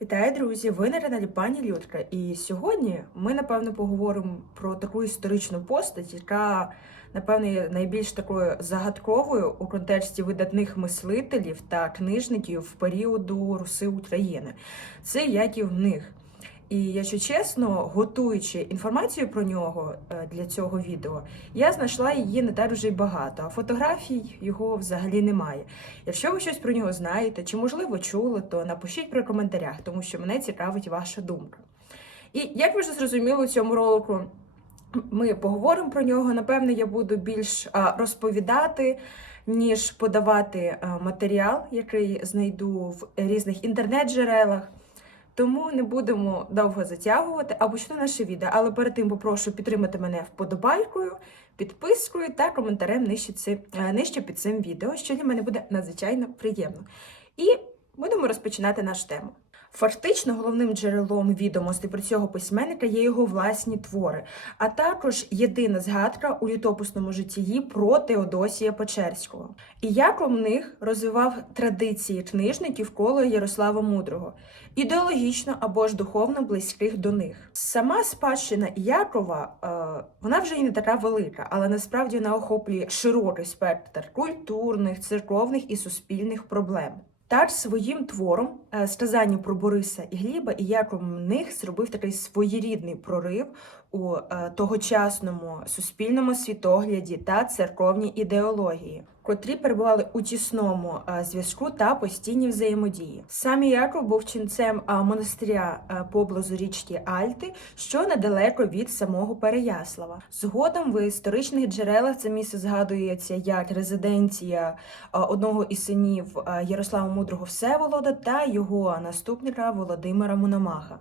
Вітаю, друзі! Ви на каналі пані Людка. І сьогодні ми, напевно, поговоримо про таку історичну постать, яка, напевно, є найбільш такою загадковою у контексті видатних мислителів та книжників в періоду Руси України. Це Яків Них. І якщо чесно, готуючи інформацію про нього е, для цього відео, я знайшла її не так вже й багато, а фотографій його взагалі немає. Якщо ви щось про нього знаєте, чи можливо чули, то напишіть про коментарях, тому що мене цікавить ваша думка. І як ви вже зрозуміли у цьому ролику, ми поговоримо про нього. Напевне, я буду більш розповідати, ніж подавати матеріал, який знайду в різних інтернет-джерелах. Тому не будемо довго затягувати, а почну наше відео. Але перед тим попрошу підтримати мене вподобайкою, підпискою та коментарем нижче, ци- е, нижче під цим відео, що для мене буде надзвичайно приємно. І будемо розпочинати нашу тему. Фактично, головним джерелом відомостей про цього письменника є його власні твори, а також єдина згадка у літописному житті про Теодосія Печерського. І Яков них розвивав традиції книжників коло Ярослава Мудрого, ідеологічно або ж духовно близьких до них. Сама спадщина Якова е, вона вже і не така велика, але насправді вона охоплює широкий спектр культурних, церковних і суспільних проблем. Так, своїм твором е, сказання про Бориса і Гліба і Яков них зробив такий своєрідний прорив у е, тогочасному суспільному світогляді та церковній ідеології, котрі перебували у тісному е, зв'язку та постійній взаємодії. Сам Яков був ченцем е, монастиря е, поблизу річки Альти, що недалеко від самого Переяслава. Згодом в історичних джерелах це місце згадується як резиденція одного із синів Ярослава Мудрого Всеволода та його наступника Володимира Мономаха.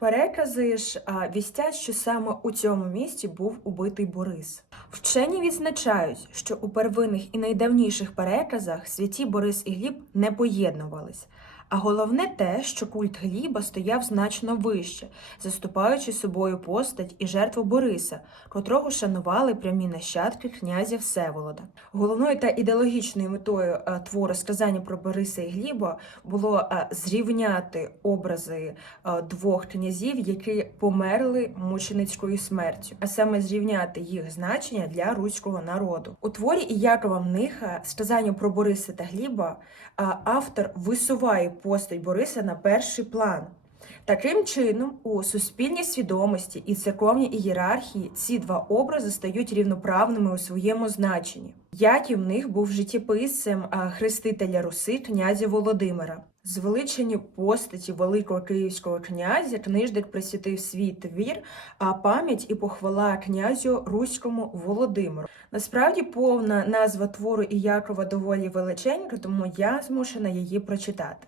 Перекази ж вістять, що саме у цьому місті був убитий Борис. Вчені відзначають, що у первинних і найдавніших переказах святі Борис і Гліб не поєднувались. А головне те, що культ Гліба стояв значно вище, заступаючи собою постать і жертву Бориса, котрого шанували прямі нащадки князя Всеволода. Головною та ідеологічною метою е, твору сказання про Бориса і Гліба було е, зрівняти образи е, двох князів, які померли мученицькою смертю, а саме зрівняти їх значення для руського народу. У творі Іякова Мниха сказання про Бориса та Гліба автор висуває постать Бориса на перший план. Таким чином, у суспільній свідомості і церковній ієрархії ці два образи стають рівноправними у своєму значенні. Яків в них був життєписцем хрестителя Руси князя Володимира. Звеличені постаті великого київського князя книжник присвятив свій твір, а пам'ять і похвала князю Руському Володимиру. Насправді повна назва твору Іякова доволі величенька, тому я змушена її прочитати.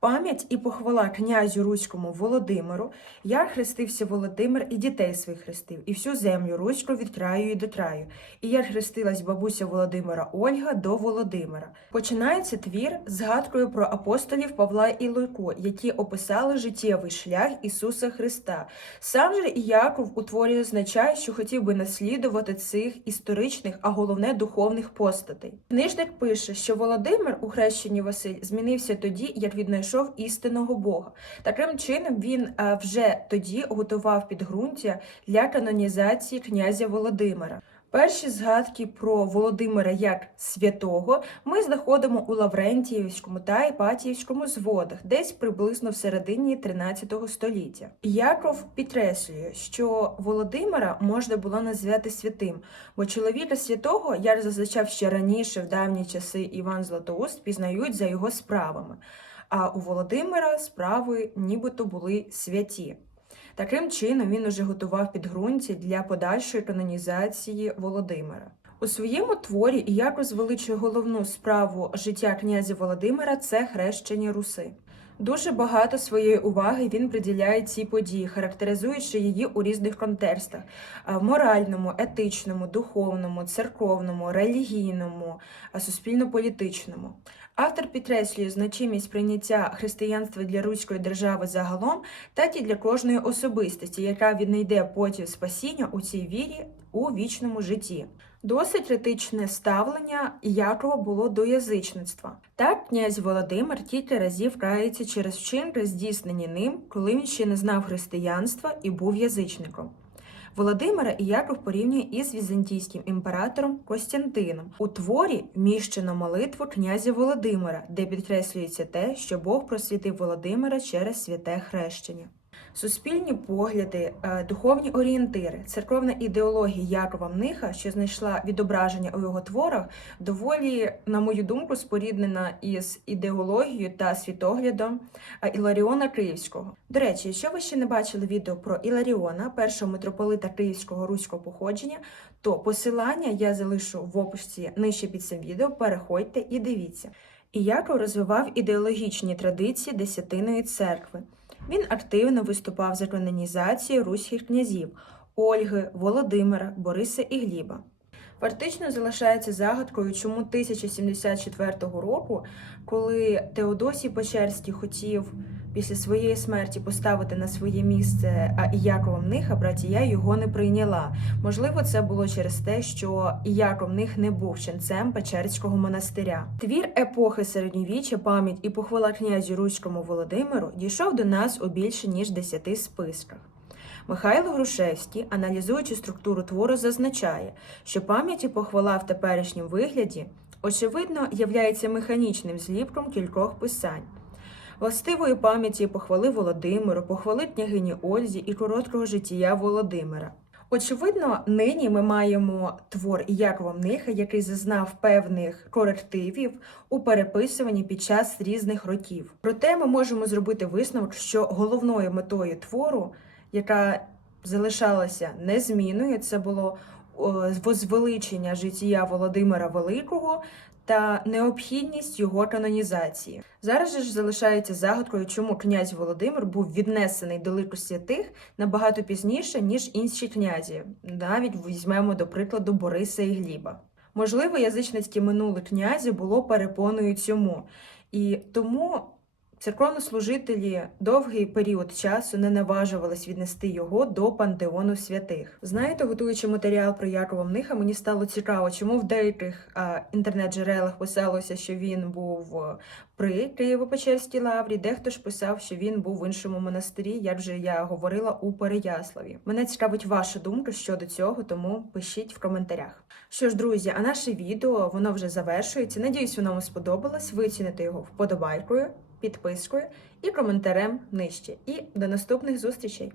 Пам'ять і похвала князю Руському Володимиру, як хрестився Володимир і дітей своїх хрестив, і всю землю Руську від краю і до краю, і як хрестилась бабуся Володимира Ольга до Володимира. Починається твір згадкою про апостолів Павла і Луйко, які описали життєвий шлях Ісуса Христа. Сам же і Яков у творі означає, що хотів би наслідувати цих історичних, а головне духовних постатей. Книжник пише, що Володимир у хрещенні Василь змінився тоді, як віднайшов істинного Бога. Таким чином він е, вже тоді готував підґрунтя для канонізації князя Володимира. Перші згадки про Володимира як святого ми знаходимо у Лаврентіївському та Іпатіївському зводах, десь приблизно в середині 13 століття. Яков підкреслює, що Володимира можна було назвати святим, бо чоловіка святого, як зазначав ще раніше в давні часи Іван Златоуст, пізнають за його справами. А у Володимира справи нібито були святі. Таким чином він уже готував підґрунтя для подальшої канонізації Володимира. У своєму і як розвеличує головну справу життя князя Володимира це хрещення Руси. Дуже багато своєї уваги він приділяє цій події, характеризуючи її у різних контекстах: в моральному, етичному, духовному, церковному, релігійному, суспільно-політичному. Автор підкреслює значимість прийняття християнства для руської держави загалом, так і для кожної особистості, яка віднайде потім спасіння у цій вірі у вічному житті. Досить критичне ставлення Якова було до язичництва. Так, князь Володимир кілька разів кається через вчинки, здійснені ним, коли він ще не знав християнства і був язичником. Володимира і Яков порівнює із візантійським імператором Костянтином. У творі вміщено молитву князя Володимира, де підкреслюється те, що Бог просвітив Володимира через святе хрещення. Суспільні погляди, е, духовні орієнтири, церковна ідеологія Якова Мниха, що знайшла відображення у його творах, доволі, на мою думку, споріднена із ідеологією та світоглядом е, Іларіона Київського. До речі, якщо ви ще не бачили відео про Іларіона, першого митрополита Київського руського походження, то посилання я залишу в описі нижче під цим відео. Переходьте і дивіться. І Яков розвивав ідеологічні традиції Десятиної церкви. Він активно виступав за канонізацію руських князів Ольги, Володимира, Бориса і Гліба. Фактично залишається загадкою, чому 1074 року, коли Теодосій Печерський хотів після своєї смерті поставити на своє місце Іякова Мниха, братія його не прийняла. Можливо, це було через те, що Іяков Мних не був ченцем Печерського монастиря. Твір епохи середньовіччя, пам'ять і похвала князю Руському Володимиру дійшов до нас у більше ніж десяти списках. Михайло Грушевський, аналізуючи структуру твору, зазначає, що пам'ять і похвала в теперішньому вигляді, очевидно, являється механічним зліпком кількох писань. Властивої пам'яті похвали Володимиру, похвали княгині Ользі і короткого життя Володимира. Очевидно, нині ми маємо твор Якова Мниха, який зазнав певних корективів у переписуванні під час різних років. Проте ми можемо зробити висновок, що головною метою твору, яка залишалася незмінною, це було возвеличення життя Володимира Великого та необхідність його канонізації. Зараз же ж залишається загадкою, чому князь Володимир був віднесений до лику святих набагато пізніше, ніж інші князі. Навіть візьмемо до прикладу Бориса і Гліба. Можливо, язичницьке минуле князя було перепоною цьому, і тому церковнослужителі довгий період часу не наважувались віднести його до пантеону святих. Знаєте, готуючи матеріал про Якова Мниха, мені стало цікаво, чому в деяких інтернет-джерелах писалося, що він був е, при Києво-Печерській лаврі, дехто ж писав, що він був в іншому монастирі, як вже я говорила у Переяславі. Мене цікавить ваша думка щодо цього, тому пишіть в коментарях. Що ж, друзі, а наше відео воно вже завершується. Надіюсь, воно вам сподобалось. Ви оціните його вподобайкою, підпискою і коментарем нижче. І до наступних зустрічей!